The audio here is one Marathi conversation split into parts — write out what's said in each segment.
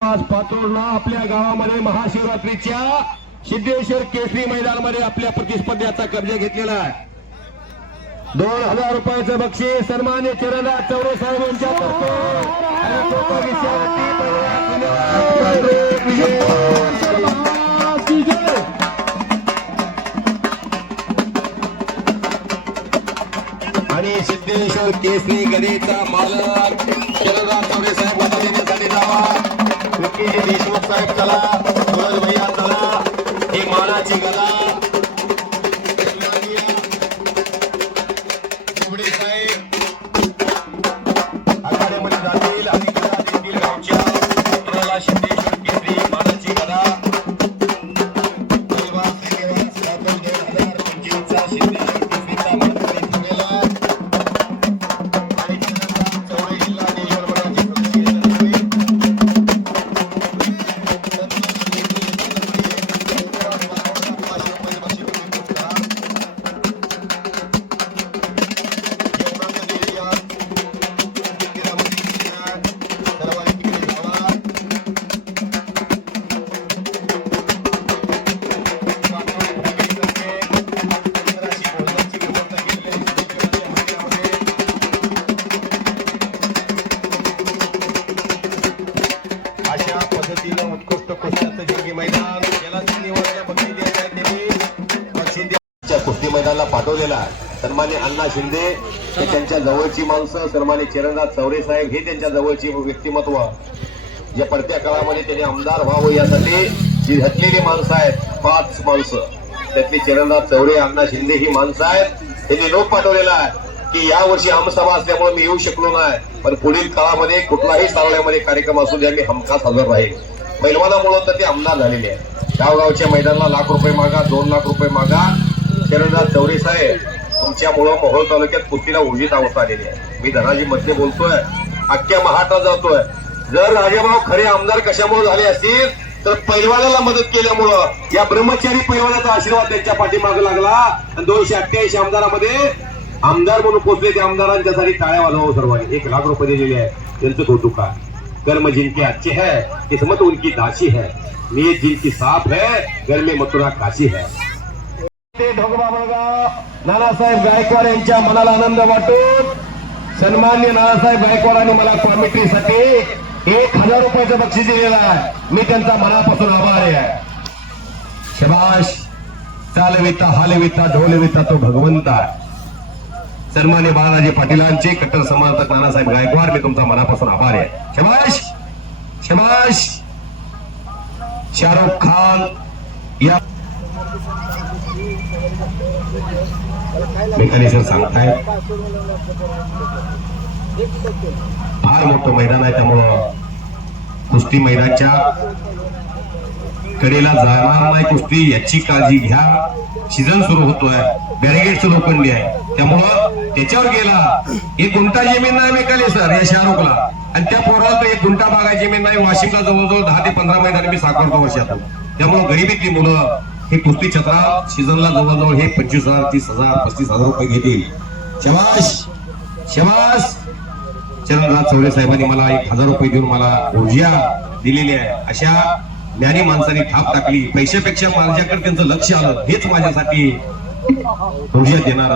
आज पातूरला आपल्या गावामध्ये महाशिवरात्रीच्या सिद्धेश्वर केसरी मैदानमध्ये आपल्या प्रतिस्पर्ध्याचा कब्जा घेतलेला आहे. दोन हजार रुपयाचं बक्षीस सन्मान्य चरणराज चौरे साहेब यांच्या आणि सिद्धेश्वर केसरी गणेचा मालक शरदराज चौरे साहेब विकीजी देशमुख कुस्ती मैदानाला पाठवलेला सन्मान्य अण्णा शिंदे हे त्यांच्या जवळची माणसं सन्मान्य चरणराज चौरे साहेब हे त्यांच्या जवळची व्यक्तिमत्व. या पडत्या काळामध्ये त्यांनी आमदार व्हावं यासाठी जी घटलेली माणसं आहेत पाच माणसं. त्यातली चरणराज चौरे अण्णा शिंदे ही माणसं आहेत. त्यांनी लोक पाठवलेला आहे की या वर्षी आमसभा असल्यामुळे मी येऊ शकलो नाही. पण पुढील काळामध्ये कुठलाही सावळ्यामध्ये कार्यक्रम असू द्या मी हमखास हजर राहील पैलवानामुळं तर ते आमदार झालेले आहे गावगावच्या मैदानाला लाख रुपये मागा दोन लाख रुपये मागा. शरणदास चौरे साहेब तुमच्यामुळं मोहोळ तालुक्यात कुस्तीला उर्जित अवस्था आलेली आहे मी धनाजी मध्ये बोलतोय. अख्ख्या महाटा जातोय. जर राजाभाऊ खरे आमदार कशामुळे झाले असतील तर पैलवानाला मदत केल्यामुळं या ब्रह्मचारी पैलवानाचा आशीर्वाद त्यांच्या पाठीमागे लागला. आणि दोनशे अठ्ठ्याऐंशी आमदारामध्ये आमदार म्हणून पोचले त्या आमदारांच्यासाठी टाळ्या वाजवा सर्वांनी. एक लाख रुपये दिलेले आहे त्यांचं कौतुक आहे. कर्म जिनके अच्छे है किस्मत उनकी दासी है। नीयत जिनकी साफ है घर में मथुरा काशी है। ते ढोकबा नानासाहेब गायकवाड यांच्या मनाला आनंद वाटून सन्मान्य नानासाहेब गायकवाडांनी मला कॉमिटीसाठी एक हजार रुपयाचं बक्षीस दिलेलं आहे. मी त्यांचा मनापासून आभारी आहे. शबाश चालविता हालविता ढोलविता तो भगवंत आहे. सन्मान्य बाळाजी पाटीलांचे कट्टर समर्थक नानासाहेब गायकवाड मी तुमचा मनापासून आभार आहे. शबाश! शबाश! शाहरुख खान या मेकॅनिझम सांगताय फार मोठं मैदान आहे त्यामुळं कुस्ती मैदानच्या कडेला जाणार नाही कुस्ती याची काळजी घ्या. सीझन सुरू होतोय. बॅरिगेटचं लोखंडी आहे. त्यामुळं त्याच्यावर गेला. एक गुंटा जमीन नाही मेकाले सर या शाहरुखला. आणि त्या पोराला तर एक गुंटा बागा जमीन नाही. वाशिमला जवळजवळ दहा ते पंधरा मैदान मी साकारतो वर्षातून. त्यामुळं गरिबीतली मुलं. हे कुस्ती छत्रा सीझनला जवळजवळ हे पंचवीस हजार तीस हजार पस्तीस हजार रुपये घेतील. शबाश शबाश चरणराज चौरे साहेबांनी मला एक हजार रुपये देऊन मला ऊर्जा दिलेली आहे. अशा ज्ञानी माणसाने थाप टाकली. पैशापेक्षा माझ्याकडे त्यांचं लक्ष आलं. हेच माझ्यासाठी ऊर्जा देणार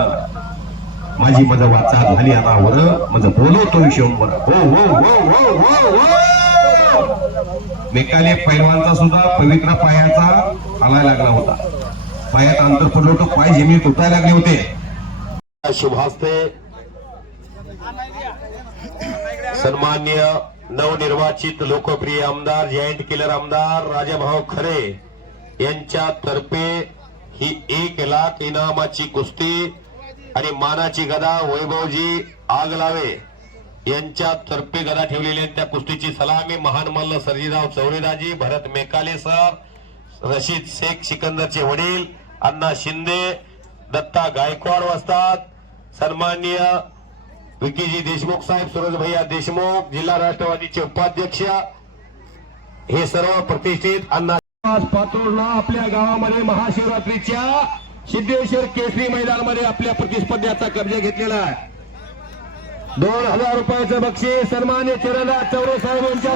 माझी माझं वाचा झाली अनावर माझं बोलवतो विषयवर हो हो हो हो हो हो. मेकाले पैलवानचा सुद्धा पवित्र पायाचा आणायला लागला होता. पायात अंतर पडलो तो पाय जमीन तुटायला लागले होते. शुभास्ते. सन्मान्य नवनिर्वाचित लोकप्रिय आमदार जॉईंट किलर आमदार राजाभाऊ खरे यांच्या तर्फे ही एक लाख इनामाची कुस्ती आणि मानाची गदा वैभवजी आग लावे यांच्या तर्फे गदा ठेवलेली आहे. त्या कुस्तीची सलामी महान मल्ल सर्जीराव चौरेदाजी भरत मेकाले सर रशीद शेख सिकंदरचे वडील अण्णा शिंदे दत्ता गायकवाड वस्तात सन्माननीय विकीजी देशमुख साहेब सुरज भैया देशमुख जिल्हा राष्ट्रवादीचे उपाध्यक्ष. हे सर्व प्रतिष्ठित अण्णा पातोडला आपल्या गावामध्ये महाशिवरात्रीच्या सिद्धेश्वर केसरी मैदानमध्ये आपल्या प्रतिस्पर्ध्याचा कब्जा घेतलेला आहे. दोन हजार रुपयाचं बक्षीस सन्मान्य चिरदा चौरे साहेब यांच्या